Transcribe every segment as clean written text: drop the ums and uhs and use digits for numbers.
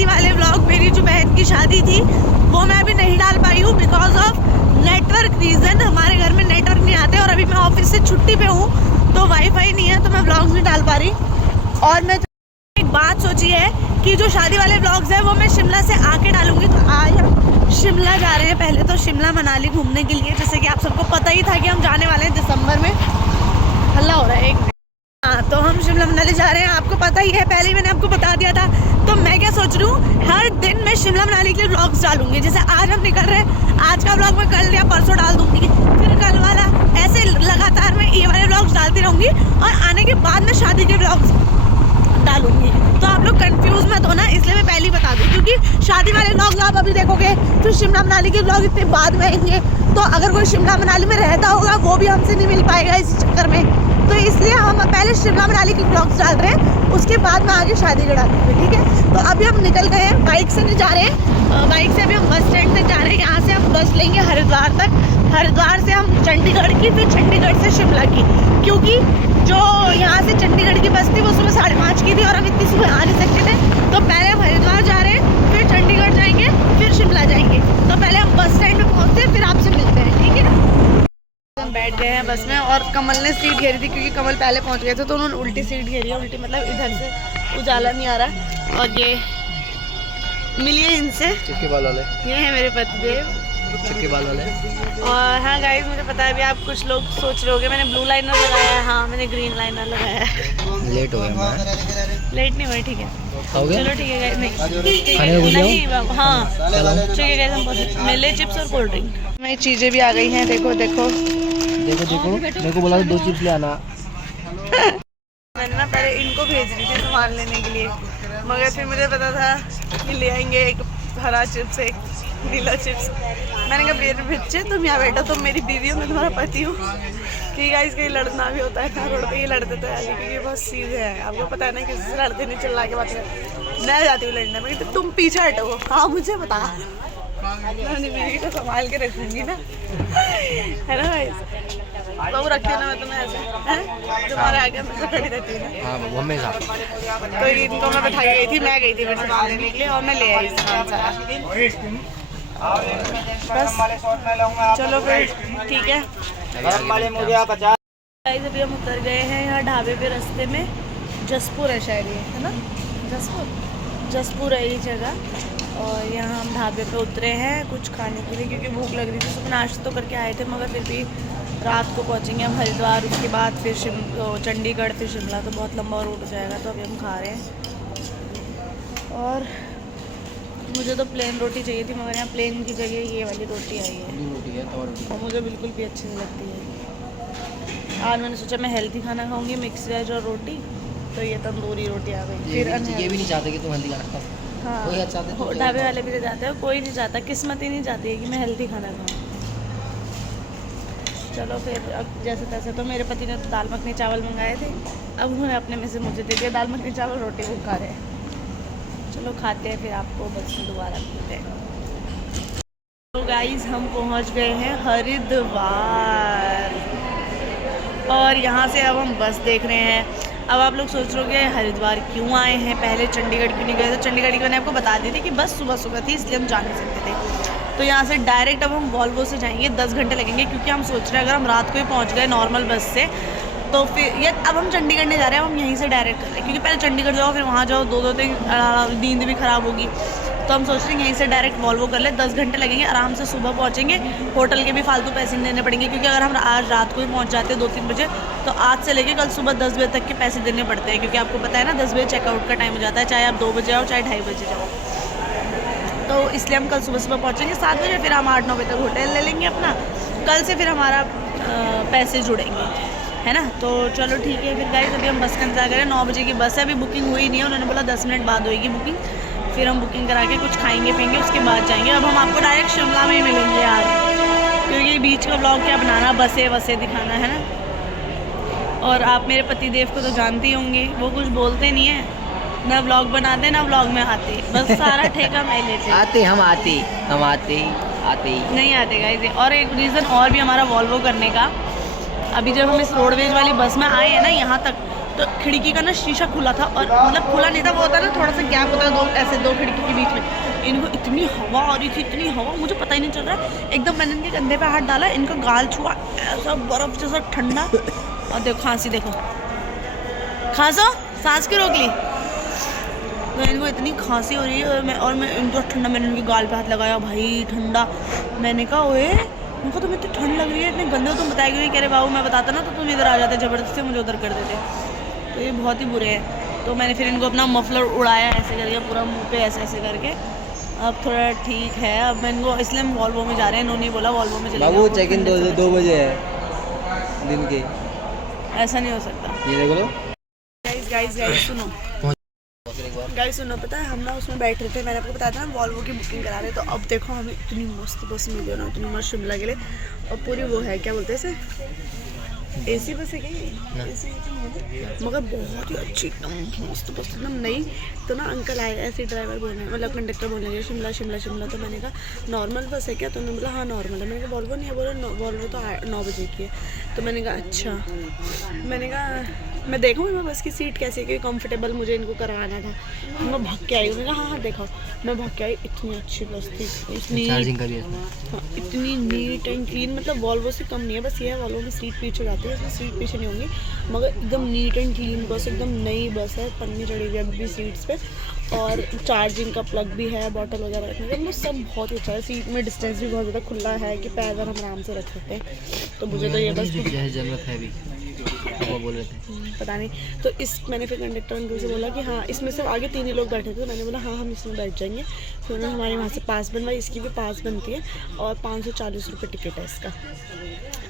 शादी वाले व्लॉग, मेरी जो बहन की शादी थी वो मैं अभी नहीं डाल पाई हूँ बिकॉज ऑफ नेटवर्क रीजन। हमारे घर में नेटवर्क नहीं आते और अभी मैं ऑफिस से छुट्टी पे हूँ तो वाईफाई नहीं है, तो मैं व्लॉग्स नहीं डाल पा रही। और मैं एक बात सोची है कि जो शादी वाले व्लॉग्स है वो मैं शिमला से आके डालूंगी। तो आज हम शिमला जा रहे हैं, पहले तो शिमला मनाली घूमने के लिए, जैसे कि आप सबको पता ही था कि हम जाने वाले हैं दिसंबर में। हल्ला हो रहा है एक। हाँ, तो हम शिमला मनाली जा रहे हैं, आपको पता ही है, पहले ही मैंने आपको बता दिया था। तो मैं क्या सोच रही हूँ, हर दिन मैं शिमला मनाली के व्लॉग्स डालूंगी। जैसे आज हम निकल रहे हैं, आज का व्लॉग मैं कल या परसों डाल दूंगी, फिर कल वाला, ऐसे लगातार मैं ये वाले व्लॉग्स डालती रहूंगी और आने के बाद मैं शादी के व्लॉग्स डालूंगी। तो आप लोग कंफ्यूज मत होना, इसलिए मैं पहले ही बता दूं, क्योंकि शादी वाले व्लॉग्स आप अभी देखोगे, फिर शिमला मनाली के व्लॉग इतने बाद में आएंगे। तो अगर कोई शिमला मनाली में रहता होगा वो भी हमसे नहीं मिल पाएगा इस चक्कर में। तो इसलिए हम पहले शिमला मनाली के ब्लॉग्स डाल रहे हैं, उसके बाद में आगे शादी का डालेंगे, ठीक है। तो अभी हम निकल गए हैं, बाइक से नहीं जा रहे हैं, बाइक से अभी हम बस स्टैंड तक जा रहे हैं। यहाँ से हम बस लेंगे हरिद्वार तक, हरिद्वार से हम चंडीगढ़ की, फिर चंडीगढ़ से शिमला की, क्योंकि जो यहाँ से चंडीगढ़ की बस थी वो सुबह 5:30 की थी और हम इतनी सुबह आ नहीं सकते थे। तो पहले हम हरिद्वार जा रहे हैं, फिर चंडीगढ़ जाएंगे, फिर शिमला जाएंगे। तो पहले हम बस स्टैंड पे पहुँचते हैं, फिर आपसे मिलते हैं, ठीक है। हम बैठ गए हैं बस में और कमल ने सीट घेरी थी, क्योंकि कमल पहले पहुंच गए थे तो उन्होंने उल्टी सीट घेरी है। उल्टी मतलब इधर से उजाला नहीं आ रहा। और ये मिलिए इनसे, चिपके बाल वाले, ये है मेरे पतिदेव, चिपके बाल वाले। और हाँ गाइस, मुझे पता है अभी आप कुछ लोग सोच रहे होंगे मैंने ब्लू लाइनर लगाया है। हाँ, मैंने ग्रीन लाइनर लगाया है। लेट हो गया मैं। लेट नहीं हुआ, ठीक है, हो गया? चलो ठीक है गाइस। नहीं हाँ ठीक है गाइस, हम पहुंचे। मेले चिप्स और कोल्ड ड्रिंक, नई चीज़ें भी आ गई हैं। देखो देखो देखो देखो, मेरे को बोला 2 चिप्स ले आना। मैंने ना पहले इनको भेज रही थी सामान लेने के लिए, मगर फिर मुझे पता था कि ले आएंगे एक हरा चिप्स, एक नीला चिप्स। मैंने कहा मेरे बच्चे तुम यहाँ बैठो, तुम मेरी बीवी हो, मैं तुम्हारा पति हूँ। कि गाइस कहीं लड़ना भी होता है ना रोड पे, ये लड़ते तो है क्योंकि ये बहुत सीधे हैं, आपको पता है ना, किसी से लड़ते नहीं, चिल्ला के बात कर। मैं जाती हूँ लड़ने में, तो तुम पीछे हटो। हाँ मुझे बता, मैं बीवी को संभाल के रखूंगी ना, है ना गाइस। वो रखती है ना, मैं तुम्हें ऐसे हैं तुम्हारे आगे हमेशा खड़ी रहती है। हाँ वो हमेशा। तो इनको मैं बैठाई गई थी, मैं गई थी मेरे सामान लेने के लिए और मैं ले आई सामान सारा। बस चलो फिर ठीक है। अभी हम उतर गए हैं यहाँ ढाबे पे, रास्ते में जसपुर है शायद, ये है ना, जसपुर है ये जगह। और यहाँ हम ढाबे पे उतरे हैं कुछ खाने के लिए, क्योंकि भूख लग रही थी। सुबह नाश्ता तो करके आए थे, मगर फिर भी रात को पहुँचेंगे हम हरिद्वार, उसके बाद फिर चंडीगढ़, फिर शिमला, तो बहुत लंबा रूट हो जाएगा। तो अभी हम खा रहे हैं। और मुझे तो प्लेन रोटी चाहिए थी, मगर यहाँ प्लेन की जगह ये वाली रोटी आई है और मुझे बिल्कुल भी अच्छी नहीं लगती है। आज मैंने सोचा मैं हेल्दी खाना खाऊंगी, मिक्स वेज और रोटी, तो ये तंदूरी रोटी आ गई। फिर ये भी नहीं चाहते कि तुम हेल्दी खाना खाओ। हाँ, कोई चाहते तो ढाबे वाले भी नहीं चाहते हो, कोई नहीं चाहता, किस्मत ही नहीं चाहती है कि मैं हेल्दी खाना खाऊँ। चलो फिर अब जैसे तैसे, तो मेरे पति ने तो दाल मखनी चावल मंगाए थे, अब उन्होंने अपने में से मुझे दे दिया दाल मखनी चावल, रोटी वो खा रहे हैं। चलो खाते हैं, फिर आपको बस में दोबारा मिलते हैं। तो गाइस हम पहुंच गए हैं हरिद्वार और यहाँ से अब हम बस देख रहे हैं। अब आप लोग सोच रहे होंगे हरिद्वार क्यों आए हैं, पहले चंडीगढ़ क्यों नहीं गए। तो चंडीगढ़ की मैंने आपको बता दी थी कि बस सुबह सुबह थी, इसलिए हम जा नहीं सकते थे। तो यहाँ से डायरेक्ट अब हम वॉल्वो से जाएंगे, 10 घंटे लगेंगे, क्योंकि हम सोच रहे हैं अगर हम रात को ही पहुँच गए नॉर्मल बस से, तो फिर ये अब हम चंडीगढ़ नहीं जा रहे हैं, हम यहीं से डायरेक्ट कर रहे हैं, क्योंकि पहले चंडीगढ़ जाओ फिर वहाँ जाओ, 2-2 दिन नींद भी ख़राब होगी। तो हम सोच रहे हैं यहीं से डायरेक्ट वॉल्वो कर ले, 10 घंटे लगेंगे, आराम से सुबह पहुँचेंगे। होटल के भी फालतू पैसे नहीं देने पड़ेंगे, क्योंकि अगर हम आज रात को ही पहुँच जाते हैं 2-3 बजे, तो आज से लेके कल सुबह 10 बजे तक के पैसे देने पड़ते हैं, क्योंकि आपको पता है ना 10 बजे चेकआउट का टाइम हो जाता है, चाहे आप 2 बजे आओ चाहे 2:30 बजे जाओ। तो इसलिए हम कल सुबह पहुँचेंगे 7 बजे, फिर हम 8-9 बजे तक होटल ले लेंगे अपना, कल से फिर हमारा पैसे जुड़ेंगे, है ना। तो चलो ठीक है। फिर गाइस अभी हम बस का इंतजार करें, 9 बजे की बस है, अभी बुकिंग हुई नहीं है, उन्होंने बोला 10 मिनट बाद होएगी बुकिंग, फिर हम बुकिंग करा के कुछ खाएंगे पियेंगे, उसके बाद जाएंगे। अब हम आपको डायरेक्ट शिमला में ही मिलेंगे यार, क्योंकि बीच का ब्लॉग क्या बनाना, बसें दिखाना है ना। और आप मेरे पतिदेव को तो जानते ही होंगे, वो कुछ बोलते नहीं है, ना ब्लॉग बनाते ना ब्लॉग में आते, बस सारा ठेका मैं लेते। हम आते ही नहीं आते गाइस। और एक रीज़न और भी हमारा वॉल्वो करने का, अभी जब हम इस रोडवेज वाली बस में आए हैं ना यहाँ तक, तो खिड़की का ना शीशा खुला था, और मतलब खुला नहीं था, वो होता है ना थोड़ा सा गैप होता है दो ऐसे दो खिड़की के बीच में। इनको इतनी हवा आ रही थी, इतनी हवा, मुझे पता ही नहीं चल रहा है। एकदम मैंने इनके कंधे पे हाथ डाला, इनका गाल छुआ, ऐसा बर्फ जैसा ठंडा। और देखो खांसी, देखो खांसो, सांस क्यों रोक ली? तो इनको इतनी खांसी हो रही है, और मैं इनको ठंडा, मैंने इनके गाल पे हाथ लगाया, भाई ठंडा। मैंने कहा ओए, उनको तुम्हें इतनी ठंड लग रही है, इतने गंदे हो तुम, बताएगी नहीं? कह रहे बाबू मैं बताता ना तो तुम इधर आ जाते, ज़बरदस्ती मुझे उधर कर देते। तो ये बहुत ही बुरे हैं। तो मैंने फिर इनको अपना मफलर उड़ाया ऐसे करके, पूरा मुंह पे ऐसे ऐसे करके। अब थोड़ा ठीक है। अब मैं इनको, इसलिए हम वॉल्वो में जा रहे हैं। इन्होंने बोला वॉल्वो में चले बाबू चेक इन 2 बजे है दिन के। ऐसा नहीं हो सकता। ये देख लो गाइस सुनो, गाइस सुनो, पता है हम ना उसमें बैठ रहे थे, मैंने आपको बताया था ना वॉल्वो की बुकिंग करा रहे। तो अब देखो हमें इतनी मस्त बस मिली ना, इतनी मस्त शिमला के लिए। और पूरी वो है, क्या बोलते हैं इसे, AC बस है क्या? AC मगर बहुत ही अच्छी, एकदम मस्त बस, एकदम नई। तो ना अंकल आए, ऐसे ड्राइवर बोल रहे हैं, मतलब कंडक्टर बोल रहे हैं शिमला शिमला शिमला। तो मैंने कहा नॉर्मल बस है क्या? तो उन्होंने बोला हाँ नॉर्मल है। मैंने कहा वॉल्वो नहीं है? बोला वॉल्वो तो 9 बजे की है। तो मैंने कहा अच्छा। मैंने कहा मैं देखूँगी मैं बस की सीट कैसी है, क्योंकि कंफर्टेबल मुझे इनको करवाना था। मैं भाग के आई, उन्होंने कहा हाँ देखो। मैं भाग के आई, इतनी अच्छी बस थी, इतनी हाँ, इतनी नीट एंड क्लीन, मतलब वॉल्वो से कम नहीं है। बस ये है वॉल्वो में सीट पीछे जाती है, इसमें सीट पीछे नहीं होंगी, मगर एकदम नीट एंड क्लीन बस, एकदम नई बस है। पन्नी चढ़ी हुई है अभी भी सीट्स पे, और चार्जिंग का प्लग भी है, बॉटल वगैरह रखने का, मतलब सब बहुत ही अच्छा है। सीट में डिस्टेंस भी बहुत ज़्यादा खुला है कि पैर हम आराम से रख सकते हैं। तो मुझे तो ये बस जरूरत है भी, वो बोल रहे थे पता नहीं। तो इस मैंने फिर कंडक्टर अंकल से बोला कि हाँ इसमें सिर्फ आगे 3 ही लोग बैठे थे। तो मैंने बोला हाँ हम इसमें बैठ जाएंगे। फिर उन्होंने हमारे वहाँ से पास बनवाई, इसकी भी पास बनती है, और 540 रुपये टिकट है इसका,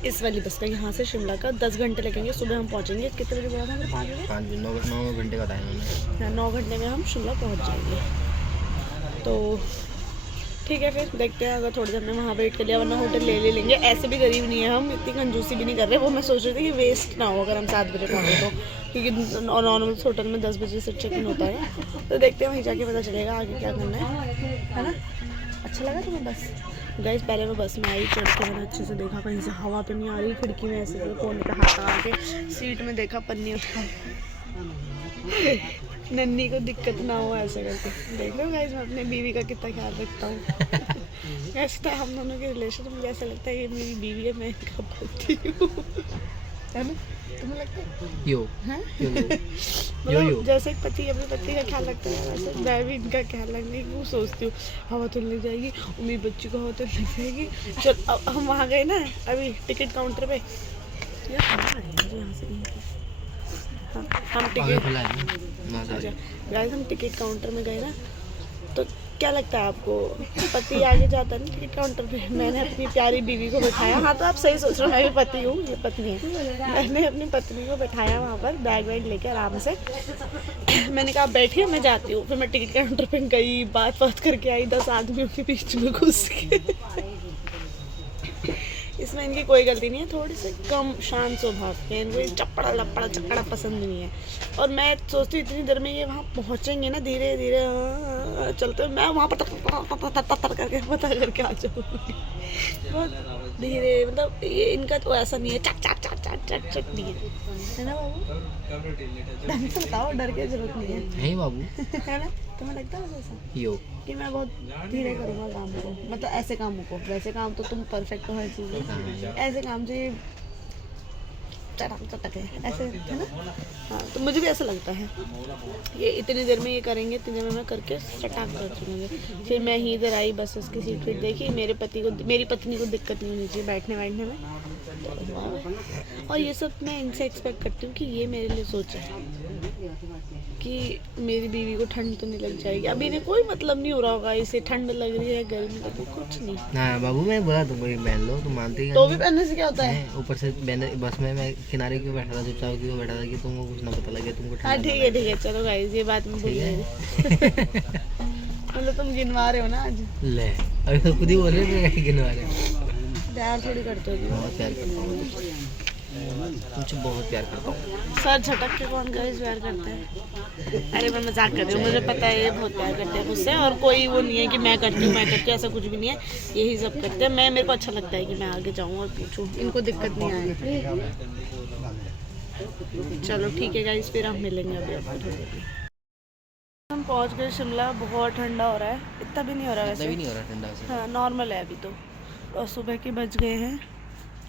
इस वाली बस का, यहाँ से शिमला का। 10 घंटे लगेंगे, सुबह हम पहुँचेंगे। कितने बजे बोला था हमें? 5 बजे, 9 घंटे का टाइम है। 9 घंटे में हम शिमला पहुँच जाएंगे। तो ठीक है, फिर देखते हैं, अगर थोड़ी देर में वहाँ वेट कर लिया, वरना होटल ले लेंगे। ऐसे भी गरीब नहीं है हम, इतनी कंजूसी भी नहीं कर रहे। वो मैं सोच रही थी कि वेस्ट ना हो अगर हम 7 बजे पहुँचे तो, क्योंकि नॉर्मल होटल में 10 बजे से चेक इन होता है। तो देखते हैं, वहीं जाके पता चलेगा आगे क्या करना है ना। अच्छा लगा तुम्हें बस? गाइस पहले मैं बस में आई, चढ़ के मैंने अच्छे से देखा, कहीं से हवा तो नहीं आ रही। खिड़की में ऐसे कोने पे हाथ लगा के सीट में देखा, पन्नी उठा, नन्नी को दिक्कत ना हो ऐसे करके। देख लो गाइस मैं अपने बीवी का कितना ख्याल रखता हूँ। ऐसे तो हम दोनों के रिलेशन में मुझे ऐसा लगता है कि मेरी बीवी है, मैं इनका पति हूँ, है ना? तुम्हें लगता है? यो मतलब जैसे एक पति अपने पति का ख्याल रखता है, वैसे मैं भी इनका ख्याल रखने की वो सोचती हूँ। हवा तो लग जाएगी, और मेरी बच्ची को हवा तो लग जाएगी। चल अब हम वहाँ गए ना अभी टिकट काउंटर पे, यार आ रही है यहाँ से। हाँ हम टिकट काउंटर में गए ना, तो क्या लगता है आपको, पति आगे जाता है ना टिकट काउंटर पे? मैंने अपनी प्यारी बीवी को बिठाया। हाँ तो आप सही सोच रहे हो, मैं भी पति हूँ, ये पत्नी है। मैंने अपनी पत्नी को बिठाया वहाँ पर, बैग वैग लेके आराम से। मैंने कहा बैठिए मैं जाती हूँ। फिर मैं टिकट काउंटर पे गई, बात करके आई 10 आदमियों के बीच में घुस के। इसमें इनकी कोई गलती नहीं है, थोड़ी सी कम शांत स्वभाव के, इनको चप्पड़ा लपड़ा चक्कड़ा पसंद नहीं है। और मैं सोचती हूँ इतनी देर में ये वहाँ पहुँचेंगे ना, धीरे धीरे चलते हुए, मैं वहाँ पर करके पता करके आ जाऊँगी बहुत धीरे। मतलब ये इनका तो ऐसा नहीं है, चक चक चक चक चक चक नहीं है ना बाबू? ढंग से बताओ, डर की जरूरत नहीं है बाबू, है ना? तुम्हें लगता है ऐसा यो कि मैं बहुत धीरे करूँगा काम को, मतलब ऐसे कामों को? वैसे काम तो तुम परफेक्ट हो हर चीज़ में, ऐसे काम से चटक है ऐसे, है ना? हाँ तो मुझे भी ऐसा लगता है, ये इतनी देर में ये करेंगे, इतनी देर में मैं करके चटाक कर चुकेंगे। फिर मैं ही इधर आई, बस उसकी सीट फिर देखी, मेरी पत्नी को दिक्कत नहीं होनी चाहिए बैठने बैठने में। और ये सब मैं इनसे एक्सपेक्ट करती हूँ कि ये मेरे लिए सोचे कि मेरी बीवी को ठंड तो नहीं लग जाएगी। अभी इन्हें कोई मतलब नहीं हो रहा होगा इसे ठंड लग रही है, गर्मी लग रही है, कुछ नहीं। हाँ बाबू मैं बोला तुमको पहन लो, तुम मानते ही तो भी पहनने से क्या होता है? ऊपर से बस में मैं किनारे क्यों बैठा था, चुपचाप क्यों बैठा था कि तुमको कुछ ना पता लगे तुमको। हाँ ठीक है चलो गाइस, ये बात मैं भूल गई। मतलब तुम गिनवा रहे हो ना आज? ले अभी तो खुद ही बोल रहे थे गिनवा रहे हो। प्यार थोड़ी करते हो? बहुत प्यार करता हूँ तुमसे, बहुत प्यार करता हूँ। सर झटक के कौन गाइस प्यार करते हैं? अरे मैं मजाक कर रही हूँ, मुझे पता है ये बहुत प्यार करते हैं मुझसे, और कोई वो नहीं है कि मैं करती हूँ ऐसा कुछ भी नहीं है, यही सब करते हैं। मेरे को अच्छा लगता है कि मैं आगे जाऊँ और पूछूँ, इनको दिक्कत नहीं आए। चलो ठीक है गाइस, फिर हम मिलेंगे अभी आपको थोड़ी देर में। हम पहुंच गए शिमला। बहुत ठंडा हो रहा है, इतना भी नहीं हो रहा इतना वैसे। भी नहीं हो रहा ठंडा से। हाँ नॉर्मल है अभी तो। और सुबह के बज गए हैं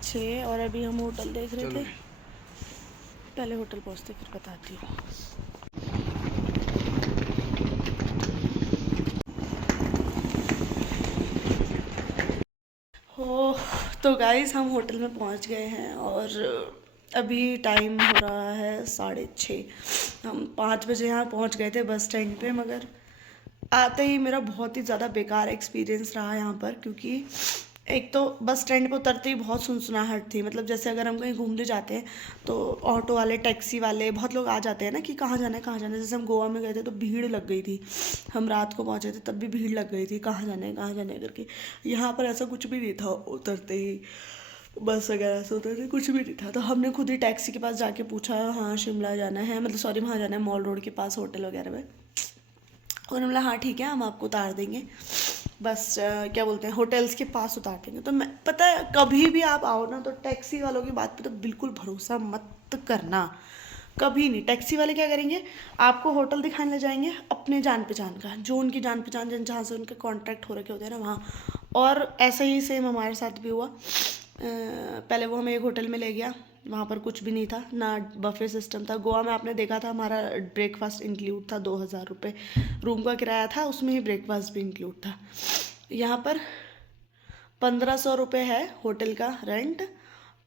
6 और अभी हम होटल देख रहे थे। पहले होटल पहुंचते फिर बताती हूँ। हो तो गाइस हम होटल में पहुंच गए हैं और अभी टाइम हो रहा है 6:30। हम 5 बजे यहाँ पहुंच गए थे बस स्टैंड पे, मगर आते ही मेरा बहुत ही ज़्यादा बेकार एक्सपीरियंस रहा यहाँ पर। क्योंकि एक तो बस स्टैंड पे उतरते ही बहुत सुनसुनाहट थी। मतलब जैसे अगर हम कहीं घूमने जाते हैं तो ऑटो वाले, टैक्सी वाले बहुत लोग आ जाते हैं ना कि कहाँ जाना है कहाँ जाना है। जैसे हम गोवा में गए थे तो भीड़ लग गई थी, हम रात को पहुँचे थे तब भी भीड़ लग गई थी, कहाँ जाना है करके। यहाँ पर ऐसा कुछ भी नहीं था, उतरते ही बस वगैरह से उतरते कुछ भी नहीं था। तो हमने खुद ही टैक्सी के पास जाके पूछा, हाँ शिमला जाना है, मतलब सॉरी वहाँ जाना है मॉल रोड के पास होटल वगैरह में। उन्होंने बोला हाँ ठीक है हम आपको उतार देंगे, बस क्या बोलते हैं होटल्स के पास उतार देंगे। तो मैं पता है कभी भी आप आओ ना तो टैक्सी वालों की बात पे तो बिल्कुल भरोसा मत करना, कभी नहीं। टैक्सी वाले क्या करेंगे, आपको होटल दिखाने ले जाएंगे अपने जान पहचान का, जो उनकी जान पहचान जहाँ से उनके कॉन्टैक्ट हो रखे होते हैं ना वहाँ। और ऐसा ही सेम हमारे साथ भी हुआ। पहले वो हमें एक होटल में ले गया, वहाँ पर कुछ भी नहीं था, ना बफे सिस्टम था। गोवा में आपने देखा था हमारा ब्रेकफास्ट इंक्लूड था, 2000 रुपये रूम का किराया था, उसमें ही ब्रेकफास्ट भी इंक्लूड था। यहाँ पर 1500 रुपये है होटल का रेंट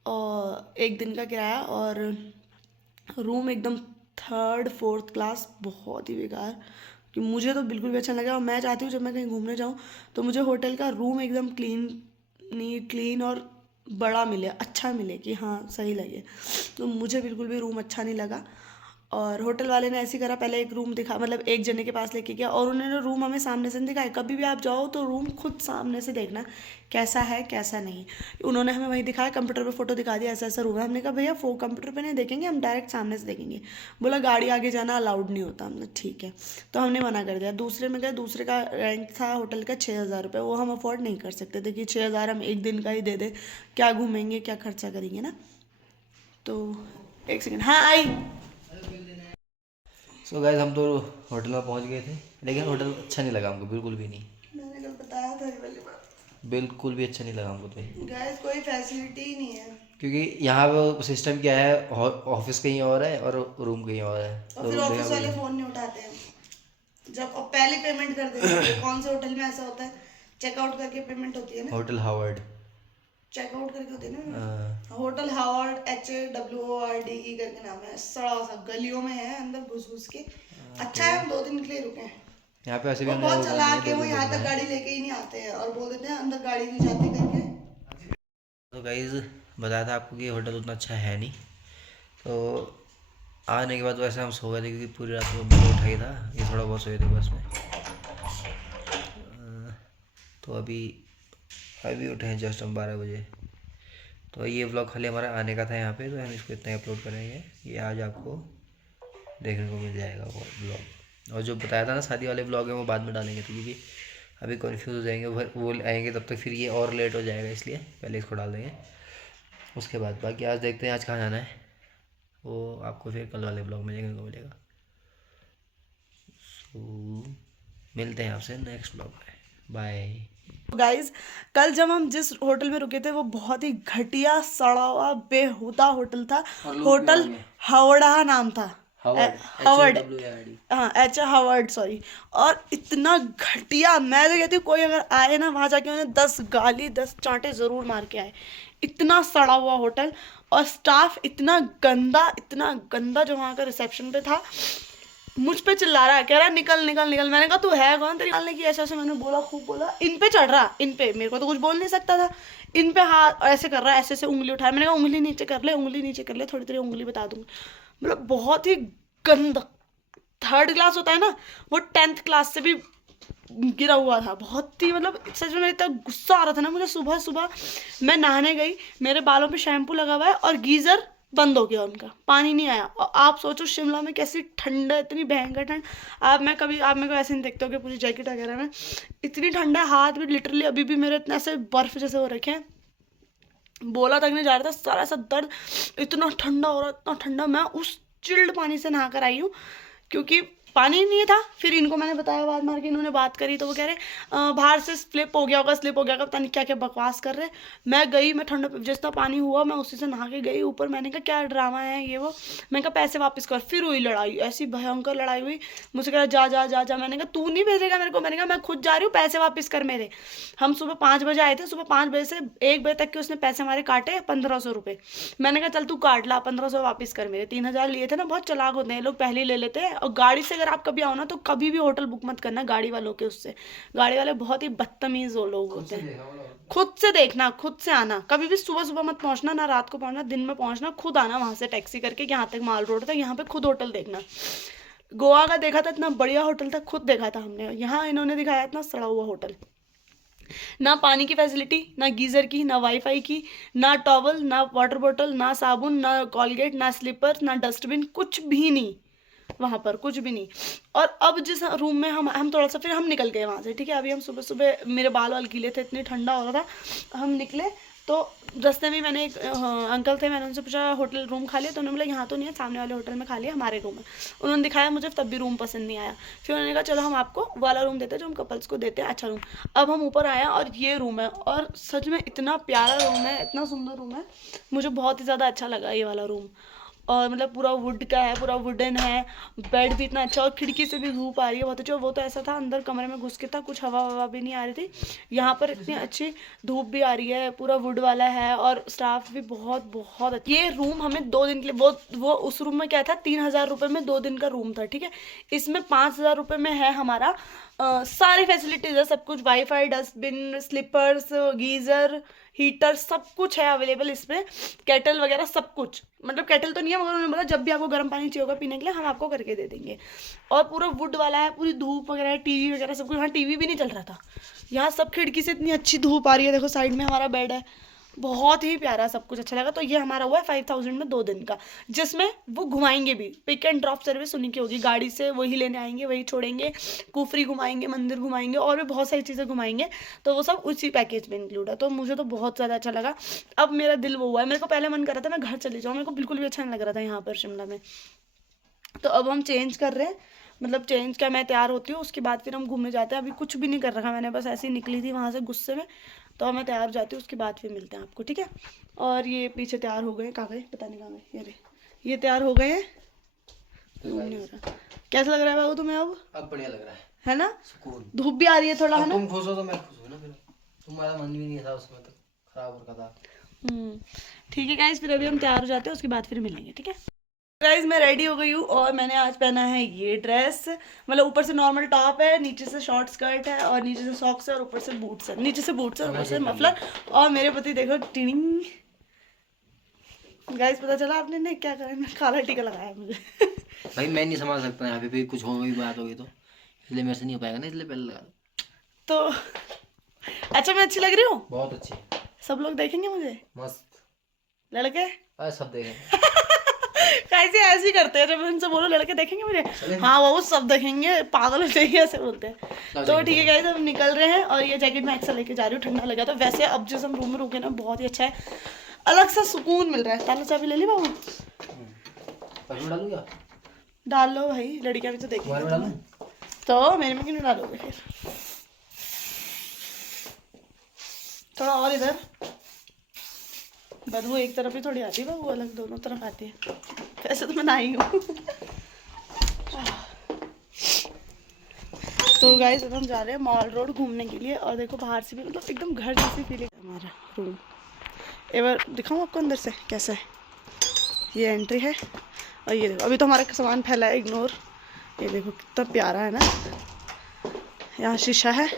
और एक दिन का किराया, और रूम एकदम 3rd 4th क्लास, बहुत ही बेकार। कि मुझे तो बिल्कुल भी अच्छा नहीं लगा। और मैं चाहती हूँ जब मैं कहीं घूमने जाऊँ तो मुझे होटल का रूम एकदम नीट क्लीन और बड़ा मिले, अच्छा मिले, कि हाँ सही लगे। तो मुझे बिल्कुल भी रूम अच्छा नहीं लगा। और होटल वाले ने ऐसे करा, पहले एक रूम दिखा, मतलब एक जने के पास लेके गया और उन्होंने रूम हमें सामने से नहीं दिखाया। कभी भी आप जाओ तो रूम खुद सामने से देखना कैसा है कैसा नहीं। उन्होंने हमें वही दिखाया, कंप्यूटर पे फोटो दिखा दिया ऐसा ऐसा रूम है। हमने कहा भैया वो कंप्यूटर पे नहीं देखेंगे, हम डायरेक्ट सामने से देखेंगे। बोला गाड़ी आगे जाना अलाउड नहीं होता। हमने ठीक है, तो हमने मना कर दिया। दूसरे में गए, दूसरे का रेंट था होटल का 6000 रुपये, वो हम अफोर्ड नहीं कर सकते थे कि 6000 हम एक दिन का ही दे दे, क्या घूमेंगे क्या खर्चा करेंगे ना। तो एक सेकेंड, हाँ आई। सो गाइस हम तो होटल में पहुंच गए थे, लेकिन होटल अच्छा नहीं लगा हमको, बिल्कुल भी नहीं। मैंने कल बताया था ये वाली बात, बिल्कुल भी अच्छा नहीं लगा हमको तो। गाइस कोई फैसिलिटी ही नहीं है। क्योंकि यहाँ पे सिस्टम क्या है, ऑफिस कहीं और है और रूम कहीं और है। और फिर ऑफिस वाले फ़ोन नहीं उठाते हैं जब और पहले पेमेंट कर देते हैं। कौन से होटल में ऐसा होता है, चेकआउट करके पेमेंट होती है ना। होटल हावर्ड, चेकआउट करके होती है ना। होटल हावर्ड HAWARD करके नाम है। सड़ा सा गलियों में है, अंदर घुस घुस के। अच्छा है हम 2 दिन के लिए रुके हैं यहाँ पे ऐसे भी और हमने बहुत चला के वो दो यहाँ दिन तक है। गाड़ी लेके ही नहीं आते हैं और बोल देते हैं अंदर गाड़ी नहीं जाती करके। तो गाइस बताया था आपको कि होटल उतना अच्छा है नहीं। तो आने के बाद वैसे हम सो गए थे क्योंकि पूरी रात को बस उठा ही था, ये थोड़ा बहुत सोए थे बस में। तो अभी उठे हैं जस्ट हम 12 बजे। तो ये व्लॉग खाली हमारा आने का था यहाँ पे, तो हम इसको इतना अपलोड करेंगे। ये आज आपको देखने को मिल जाएगा वो व्लॉग। और जो बताया था ना शादी वाले व्लॉग है वो बाद में डालेंगे, तो क्योंकि अभी कन्फ्यूज़ हो जाएंगे वो आएंगे तब तक, फिर ये और लेट हो जाएगा, इसलिए पहले इसको डाल देंगे उसके बाद। बाकी आज देखते हैं आज कहाँ जाना है, वो आपको फिर कल वाले ब्लॉग में देखने को मिलेगा। सो मिलते हैं आपसे नेक्स्ट ब्लॉग में, बाय। गाइज कल जब हम जिस होटल में रुके थे वो बहुत ही घटिया सड़ा हुआ बेहुदा होटल था। होटल हावड़ा नाम था, हावर्ड, हाँ HAWARD सॉरी। और इतना घटिया, मैं तो कहती हूँ कोई अगर आए ना वहाँ जाके उन्हें 10 गाली 10 चांटे ज़रूर मार के आए। इतना सड़ा हुआ होटल और स्टाफ इतना गंदा जो वहाँ का रिसेप्शन पे था, मुझ पे चिल्ला रहा है, कह रहा है निकल निकल निकल। मैंने कहा तू है कौन तेरी निकालने की, ऐसे ऐसे मैंने बोला, खूब बोला। इन पे चढ़ रहा, इन पे, मेरे को तो कुछ बोल नहीं सकता था। इन पे हाथ ऐसे कर रहा है, ऐसे ऐसे उंगली उठाया। मैंने कहा उंगली नीचे कर ले, उंगली नीचे कर ले, थोड़ी देर उंगली बता दूंगी। मतलब बहुत ही गंदा, 3rd क्लास होता है ना, वो 10th क्लास से भी गिरा हुआ था। बहुत ही मतलब सच में इतना गुस्सा आ रहा था ना मुझे। सुबह सुबह मैं नहाने गई, मेरे बालों पे शैम्पू लगा हुआ है और गीज़र बंद हो गया, उनका पानी नहीं आया। और आप सोचो शिमला में कैसी ठंड है, इतनी भयंकर ठंड। आप मेरे को ऐसे नहीं देखते हो कि पूरी जैकेट वगैरह में, इतनी ठंड है। हाथ भी लिटरली अभी भी मेरे इतने ऐसे बर्फ जैसे हो रखे हैं। बोला तक नहीं जा रहा था, सारा ऐसा दर्द, इतना ठंडा हो रहा, इतना ठंडा। मैं उस चिल्ड पानी से नहा कर आई हूँ क्योंकि पानी नहीं था। फिर इनको मैंने बताया, बात मार के इन्होंने बात करी तो वो कह रहे बाहर से स्लिप हो गया होगा, स्लिप हो गया होगा, पता नहीं क्या क्या बकवास कर रहे। मैं गई, मैं ठंडा जितना पानी हुआ मैं उसी से नहा के गई ऊपर। मैंने कहा क्या ड्रामा है ये वो, मैंने कहा पैसे वापस कर। फिर हुई लड़ाई, ऐसी भयंकर लड़ाई हुई। मुझे कहा जा जा जा जा, मैंने कहा तू नहीं भेजेगा मेरे को, मैंने कहा मैं खुद जा रही हूँ, पैसे वापस कर मेरे। हम सुबह 5 बजे आए थे, सुबह 5 बजे से 1 बजे तक के उसने पैसे हमारे काटे 1500 रुपये। मैंने कहा चल तू काट ला, 1500 वापस कर मेरे। 3000 लिए थे ना, बहुत चालाक होते हैं लोग, पहले ही ले लेते हैं। और गाड़ी से अगर आप कभी आओ ना तो कभी भी होटल बुक मत करना गाड़ी वालों के उससे, गाड़ी वाले बहुत ही बदतमीज वो लोग होते हैं। खुद से देखना, खुद से आना, कभी भी सुबह सुबह मत पहुंचना, ना रात को पहुंचना, दिन में पहुंचना, खुद आना वहां से टैक्सी करके यहाँ तक माल रोड तक, यहाँ पे खुद होटल देखना। गोवा का देखा था, इतना बढ़िया होटल था, खुद देखा था हमने। यहाँ इन्होंने दिखाया इतना सड़ा हुआ होटल, ना पानी की फैसिलिटी, ना गीजर की, ना वाईफाई की, ना टॉवल, ना वाटर बॉटल, ना साबुन, ना कॉलगेट, ना स्लीपर्स, ना डस्टबिन, कुछ भी नहीं वहाँ पर, कुछ भी नहीं। और अब जिस रूम में हम थोड़ा सा, फिर हम निकल गए वहाँ से, ठीक है। अभी हम सुबह सुबह, मेरे बाल वाल गीले थे, इतनी ठंडा हो रहा था, हम निकले तो रास्ते में मैंने एक अंकल थे, मैंने उनसे पूछा होटल रूम खा लिया, तो उन्होंने बोला यहाँ तो नहीं है, सामने वाले होटल में खा लिया, हमारे रूम है। उन्होंने दिखाया मुझे, तब भी रूम पसंद नहीं आया। फिर उन्होंने कहा चलो हम आपको वाला रूम देते हैं जो हम कपल्स को देते हैं, अच्छा रूम। अब हम ऊपर आए और ये रूम है, और सच में इतना प्यारा रूम है, इतना सुंदर रूम है, मुझे बहुत ही ज़्यादा अच्छा लगा ये वाला रूम। और मतलब पूरा वुड का है, पूरा वुडन है, बेड भी इतना अच्छा, और खिड़की से भी धूप आ रही है बहुत अच्छी। वो तो ऐसा था अंदर कमरे में घुस के था, कुछ हवा ववा भी नहीं आ रही थी। यहाँ पर इतनी अच्छी धूप भी आ रही है, पूरा वुड वाला है, और स्टाफ भी बहुत बहुत अच्छा। ये रूम हमें 2 दिन के लिए, वो उस रूम में क्या था, 3000 रुपये में 2 दिन का रूम था, ठीक है। इसमें 5000 रुपये में है हमारा सारी फैसिलिटीज है, सब कुछ, WiFi, dustbin, sleepers, geyser, heater, सब कुछ है अवेलेबल इसमें, केटल वगैरह सब कुछ। मतलब केटल तो नहीं है, मगर उन्होंने बोला जब भी आपको गर्म पानी चाहिए होगा पीने के लिए हम आपको करके दे देंगे। और पूरा वुड वाला है, पूरी धूप वगैरह, टीवी वगैरह सब कुछ। हाँ, टीवी भी नहीं चल रहा था, यहाँ सब खिड़की से इतनी अच्छी धूप आ रही है। देखो साइड में हमारा बेड है, बहुत ही प्यारा, सब कुछ अच्छा लगा। तो ये हमारा हुआ है 5000 में 2 दिन का, जिसमें वो घुमाएंगे भी, पिक एंड ड्रॉप सर्विस उन्हीं की होगी, गाड़ी से वही लेने आएंगे, वही छोड़ेंगे, कुफरी घुमाएंगे, मंदिर घुमाएंगे, और भी बहुत सारी चीज़ें घुमाएंगे। तो वो सब उसी पैकेज में इंक्लूड है। तो मुझे तो बहुत ज़्यादा अच्छा लगा। अब मेरा दिल वो हुआ है, मेरे को पहले मन कर रहा था मैं घर चली जाऊँ, मेरे को बिल्कुल भी अच्छा नहीं लग रहा था यहाँ पर शिमला में। तो अब हम चेंज कर रहे हैं, मतलब चेंज क्या, मैं तैयार होती हूँ, उसके बाद फिर हम घूमने जाते हैं। अभी कुछ भी नहीं कर रखा मैंने, बस ऐसे ही निकली थी वहाँ से गुस्से में। तो मैं तैयार हो जाती हूँ, उसके बाद फिर मिलते हैं आपको, ठीक है। और ये पीछे तैयार हो गए, कहाँ गए पता नहीं, कहाँ गए, ये तैयार हो गए हैं, नहीं हो रहा। कैसा लग रहा है बाबू तुम्हें अब बढ़िया लग रहा है ना, सुकून। धूप भी आ रही है थोड़ा, है ना। तुम खुश हो तो मैं खुश हूँ ना, फिर तुम्हारा मन भी नहीं था उसमें, तो खराब हो रखा था। ठीक है गाइस, फिर अभी हम तैयार हो जाते हैं, उसके बाद फिर मिलेंगे, ठीक है। गाइस मैं रेडी हो गई हूँ, और मैंने आज पहना है ये ड्रेस, मतलब ऊपर से नॉर्मल टॉप है, नीचे से शॉर्ट स्कर्ट है, और नीचे से सॉक्स है, और ऊपर से बूट्स है, नीचे से बूट्स है, ऊपर से मफलर। और मेरे पति देखो टिनिंग, गाइस पता चला आपने नहीं क्या करा, मैं काला टीका लगाया मुझे। भाई मैं नहीं संभाल सकता, यहाँ पे कुछ होगी बात होगी तो, इसलिए मेरे से नहीं हो पाएगा ना, इसलिए पहले लगा दो। तो अच्छा, मैं अच्छी लग रही हूँ, बहुत अच्छी, सब लोग देखेंगे मुझे, मस्त लड़के सब देखेंगे। कैसे ऐसे ही करते हैं, जब उनसे बोलो लड़के देखेंगे मुझे, हाँ वो सब देखेंगे, पागल हो जाएंगे, ऐसे बोलते हैं। तो ठीक है गाइस, हम निकल रहे हैं, और ये जैकेट मैं एक्स्ट्रा लेके जा रही हूँ, ठंडा लगा। तो वैसे अब जिस हम रूम में रुके ना, बहुत ही अच्छा है, अलग सा सुकून मिल रहा है। ताला चाबी ले ली बाबू, डाल लो भाई, लड़कियां भी तो देखेंगे, तो मेरे में क्यों नहीं डालोगे फिर। थोड़ा और इधर, बदबू एक तरफ ही थोड़ी आती है बाबू, अलग दोनों तरफ आती है। वैसे तो मैं नहाई हूँ। तो गाइस अब हम जा रहे हैं मॉल रोड घूमने के लिए, और देखो बाहर से भी मतलब एकदम घर जैसी फीलिंग है हमारा रूम। एक बार दिखाऊँ आपको अंदर से कैसा है, ये एंट्री है, और ये देखो अभी तो हमारा सामान फैला है, इग्नोर। ये देखो कितना प्यारा है ना, यहाँ शीशा है,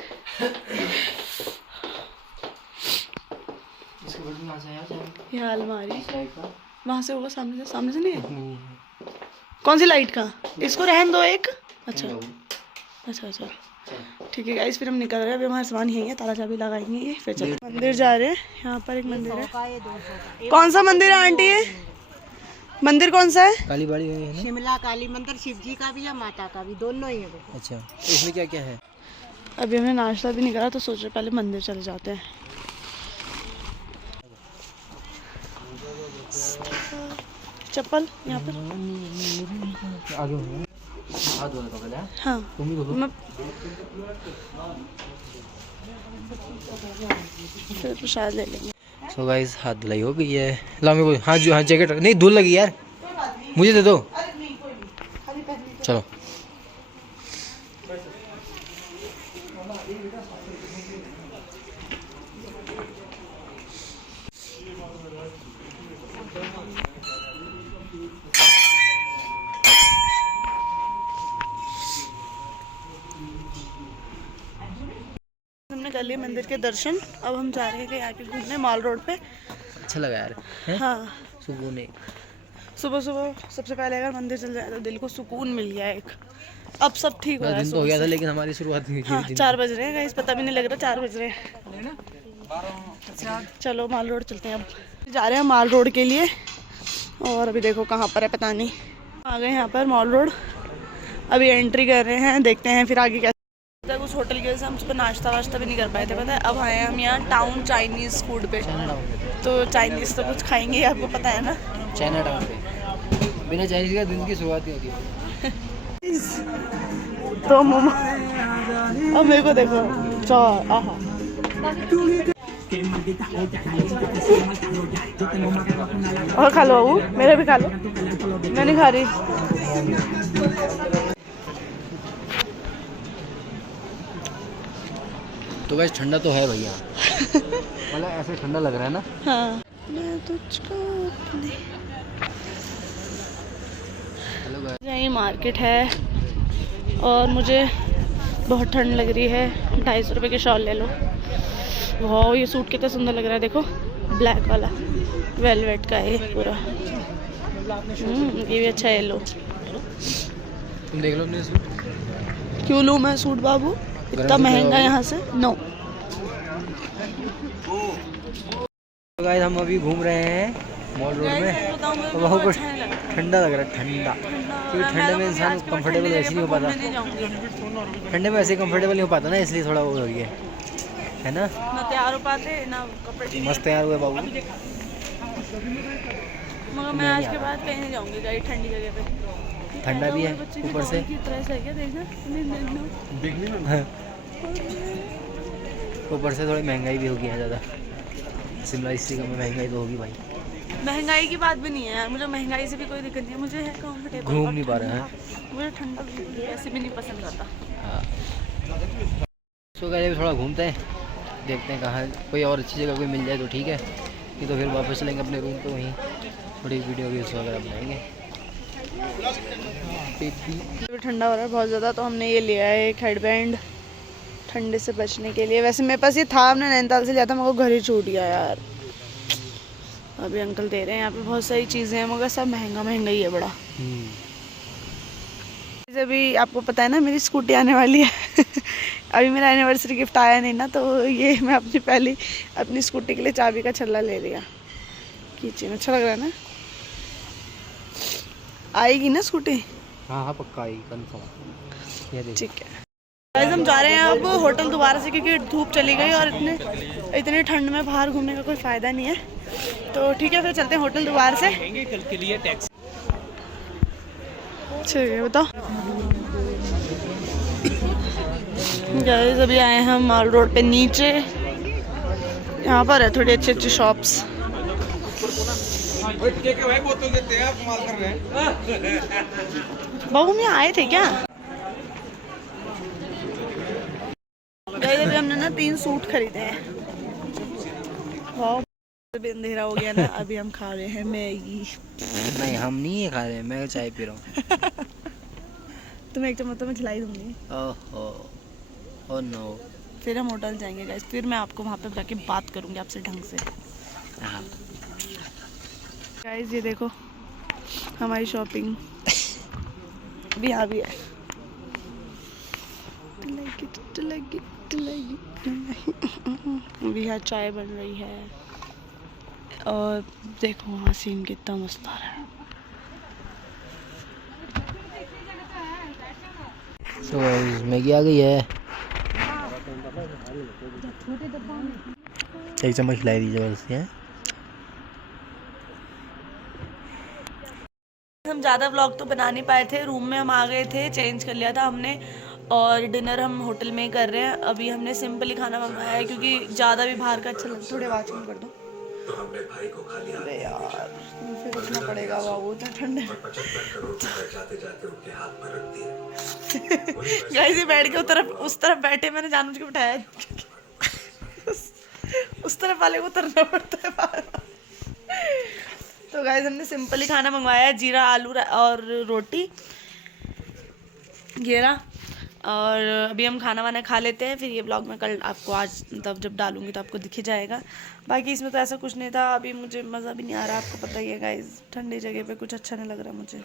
ये अलमारी, वहाँ से होगा, सामने से नहीं है। कौन सी लाइट का, इसको रहन दो एक, अच्छा अच्छा अच्छा ठीक है गाइस, फिर हम निकल रहे हैं। अभी हमारा सामान यही है, ताला चाबी लगाएंगे ये, फिर चलो मंदिर जा रहे हैं। यहाँ पर एक मंदिर है, कौन सा मंदिर है आंटी ये, मंदिर कौन सा है? काली बाड़ी है ना, शिमला काली मंदिर, शिव जी का भी है, माता का भी, दोनों ही है वो। अच्छा, इसमें क्या क्या है? अभी हमने नाश्ता भी नहीं करा, तो सोच रहे पहले मंदिर चले जाते हैं। चप्पल यहाँ पर। आगे हाथ धोने का पहले। हाँ तुम ही धो मैं फिर प्रसाद ले लेंगे। सो गाइस हाथ धुलाई हो गई है। ला मेरे को हाथ जो हाथ जैकेट नहीं धुल लगी यार, मुझे दे दो। चलो हमने कर लिए मंदिर के दर्शन। अब हम जा रहे हैं कहीं आके घूमने मॉल रोड पे। अच्छा लगा यार, हैं? हाँ सुकून है। सुबह सुबह सबसे पहले अगर मंदिर चल जाए तो दिल को सुकून मिल गया एक। अब सब ठीक हो रहा है। दिन तो हो गया था लेकिन हमारी शुरुआत नहीं हाँ हुई थी। 4 बज रहे हैं गाइस, पता भी नहीं लग रहा 4 बज रहे हैं। चलो माल रोड चलते हैं। अब जा रहे हैं माल रोड के लिए और अभी देखो कहाँ पर है पता नहीं। आ गए यहाँ पर मॉल रोड, अभी एंट्री कर रहे हैं, देखते हैं फिर आगे क्या। तक उस होटल की वजह से हम सुबह नाश्ता वाश्ता भी नहीं कर पाए थे पता है। अब आए हम यहाँ टाउन चाइनीज़ फूड पे, तो चाइनीज़ तो कुछ खाएंगे आपको पता है ना। चाइना टाउन पे बिना चाइनीज का दिन की शुरुआत नहीं होती है। तो मोमो अब मेरे को देखो चार आहा और खा लो बाबू, मेरा भी खा लो, मैं नहीं खा रही। तो वैसे ठंडा तो है भैया। मतलब ऐसे ठंडा लग रहा है ना। हाँ मैं तुझको अपने यही मार्केट है और मुझे बहुत ठंड लग रही है। 250 रुपये के शॉल ले लो। वाह ये सूट कितना सुंदर लग रहा है, देखो ब्लैक वाला वेलवेट का है पूरा। ये भी अच्छा है, लो तुम देख लो अपने सूट। क्यों लूँ मैं सूट बाबू, इतना महंगा यहाँ से। नो तो गाइस हम अभी घूम रहे हैं मॉल रोड में और वहाँ पर ठंडा लग रहा है। ठंडा क्योंकि ठंडे में इंसान कंफर्टेबल ऐसे नहीं हो पाता। ठंडे में ऐसे कंफर्टेबल नहीं हो पाता ना, इसलिए थोड़ा वो हो गया है ना। ना तैयार हो पाते ना कपड़े। मस्त तैयार हुए बाबू। मगर मैं आज के बाद कहीं नहीं जाऊँगी गाइस ठंडी जगह पे। ठंडा भी है ऊपर से। ऊपर से थोड़ी महंगाई भी होगी यहाँ ज़्यादा। शिमला इससे कम महंगाई तो होगी भाई। महंगाई की बात भी नहीं है यार, मुझे महंगाई से भी कोई दिक्कत नहीं है, मुझे है कंफर्टेबल। घूम नहीं पा रहे हैं। मुझे ठंडा ऐसे भी नहीं पसंद आता। हाँ सो गाइस अभी थोड़ा घूमते हैं, देखते हैं कहाँ कोई और अच्छी जगह कोई मिल जाए तो ठीक है, नहीं तो फिर वापस चलेंगे अपने रूम पे, वहीं थोड़ी वीडियो व्यूज़ वगैरह बनाएंगे। ठंडा हो रहा है बहुत ज़्यादा, तो हमने ये लिया है एक हेडबैंड ठंडे से बचने के लिए। वैसे मेरे पास ये था, हमने नैनीताल से लिया था, मेरे को घर ही छूट गया यार। अभी अंकल दे रहे हैं यहाँ पे बहुत सारी चीज़ें हैं, मगर सब महंगा महंगा ही है बड़ा। अभी आपको पता है ना मेरी स्कूटी आने वाली है। अभी मेरा एनिवर्सरी गिफ्ट आया नहीं ना, तो ये मैं अपनी स्कूटी के लिए चाबी का छल्ला ले लिया। कीचेन अच्छा लग रहा है ना। आएगी ना स्कूटी? हाँ हाँ पक्का आएगी कंफर्म। ठीक है गाइस हम जा रहे हैं अब होटल दोबारा से, क्योंकि धूप चली गई और इतनी ठंड में बाहर घूमने का कोई फ़ायदा नहीं है। तो ठीक है फिर चलते हैं होटल दोबारा से। कल के लिए टैक्स ठीक है बताओ गाइस। अभी आए हैं हम मॉल रोड पे नीचे, यहाँ पर है थोड़ी अच्छी अच्छी शॉप्स। बाबू में आए थे क्या गाइस? अभी हमने ना 3 सूट खरीदे हैं। वाह अभी अंधेरा हो गया ना, अभी हम खा रहे हैं मैगी। नहीं हम नहीं है खा रहे हैं, मैं चाय पी रहा हूँ। तुम्हें एक चम्मच तो मैं खिलाई दूंगी। ओहो ओह नो। फिर हम होटल जाएंगे गाइस, फिर मैं आपको वहाँ पे जाके बात करूँगी आपसे ढंग से। हाँ गाइस ये देखो हमारी शॉपिंग भी यहाँ भी है। अभी यहाँ चाय बन रही है और देखो वहाँ सीन कितना मस्त आ रहा है। तो मैगी आ गई है, एक चम्मच खिलाई दीजिए बस। हम ज़्यादा व्लॉग तो बना नहीं पाए थे। रूम में हम आ गए थे, चेंज कर लिया था हमने, और डिनर हम होटल में ही कर रहे हैं। अभी हमने सिंपल ही खाना मंगवाया है क्योंकि ज़्यादा भी बाहर का अच्छा लगता। थोड़ी आवाज़ कम कर दो। अरे यार मुझे रुकना पड़ेगा बाबू, इतना ठंड है। गाइस ये बैठ के उस तरफ बैठे, मैंने जानबूझ के बिठाया उस तरफ वाले को उतरना पड़ता है बार। तो गाइस हमने सिंपल ही खाना मंगवाया है, जीरा आलू और रोटी घेरा। और अभी हम खाना वाना खा लेते हैं, फिर ये ब्लॉग मैं कल आपको आज मतलब जब डालूंगी तो आपको दिख ही जाएगा। बाकी इसमें तो ऐसा कुछ नहीं था। अभी मुझे मज़ा भी नहीं आ रहा, आपको पता ही है गाइस, ठंडी जगह पे कुछ अच्छा नहीं लग रहा मुझे।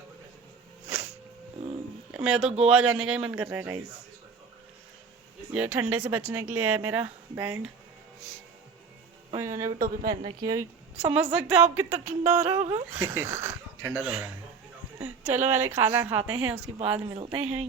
मेरा तो गोवा जाने का ही मन कर रहा है गाइस। ये ठंडे से बचने के लिए है मेरा बैंड, और इन्होंने भी टोपी पहन रखी है। समझ सकते हो आप कितना ठंडा हो रहा होगा। ठंडा तो हो रहा है। चलो पहले खाना खाते हैं, उसके बाद मिलते हैं।